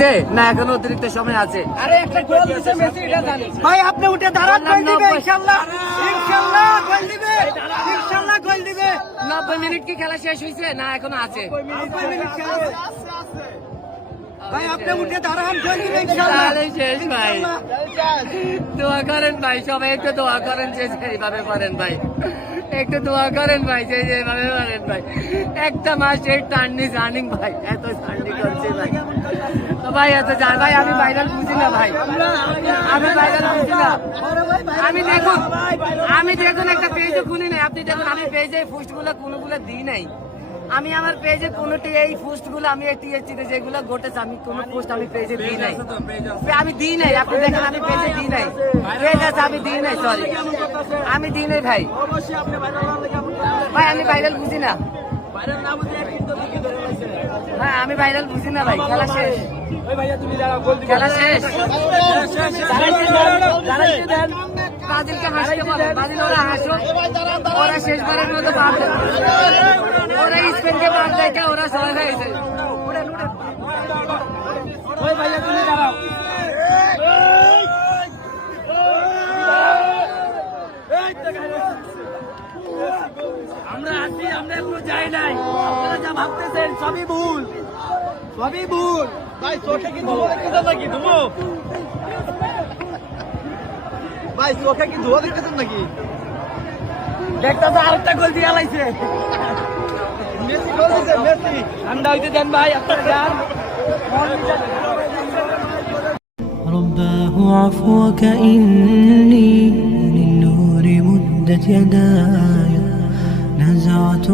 হয়েছে না এখনো অতিরিক্ত সময় আছে? আরে একটা গোল দিছে মেসি, এটা জানি ভাই আপনি উঠে দাঁড়ান, গোল দিবে ইনশাআল্লাহ, ইনশাআল্লাহ গোল দিবে, ইনশাআল্লাহ গোল দিবে। 90 মিনিট কি খেলা শেষ হয়েছে না এখনো আছে? 90 মিনিট শেষ। ভাই আপনি উঠে দাঁড়ান, গোল দিবে ইনশাআল্লাহ। তাহলে শেষ ভাই। দোয়া করেন ভাই, সবাই একটু দোয়া করেন যে এইভাবে করেন ভাই, একটু দোয়া করেন ভাই যে এইভাবে করেন ভাই। একটা মাস এই টার্নি জার্নিং ভাই, এত জার্নি করছে ভাই ভাই, এত জান ভাই। আমি ভাইরাল বুঝি না ভাই, আমি ভাইরাল বুঝি না। আমি দেখুন একটা পেজও খুলি নাই, আপনি দেখুন আমি পেজে পোস্ট গুলো কোনগুলো দিই নাই। আমি আমার পেজে কোনোটি এই পোস্ট গুলো আমি টিএসসিতে যেগুলো ঘটেছে আমি কোনো পোস্ট আমি পেজে দিই নাই, আমি দিই নাই। আপনি দেখেন আমি পেজে দিই নাই, পেজ আছে আমি দিই নাই, সরি আমি দিই নাই ভাই। ভাই আমি ভাইরাল বুঝি না ভাই, আমি ভাইরাল বুঝি না ভাই। খেলা শেষ, খেলা শেষ। ব্রাজিলকে হাসতে বলে, ব্রাজিল ওরা হাসো, ওরা শেষবারের মতো বাদ, ওরা স্পেনকে বাদ দেয়, ওরা সবাই হয়েছে। ওই ভাইয়া তুমি দাঁড়াও। আমরা আছি, আমরা এখনো যাই নাই। আপনারা যা ভাবতেছেন সবই ভুল, সবই ভুল। ভাই চোখে কি ধোয়া দেখতেছেন নাকি? ধুবো ভাই, চোখে কি ধোয়া দেখতেছেন নাকি? দেখতেছে আরেকটা গোল দিয়ে লাইছে, মেসি গোল দিছে, মেসি। ঠান্ডা হইতে দেন ভাই, আপনারা যান। رباه عفوك إني للنور مدت يداي نزعت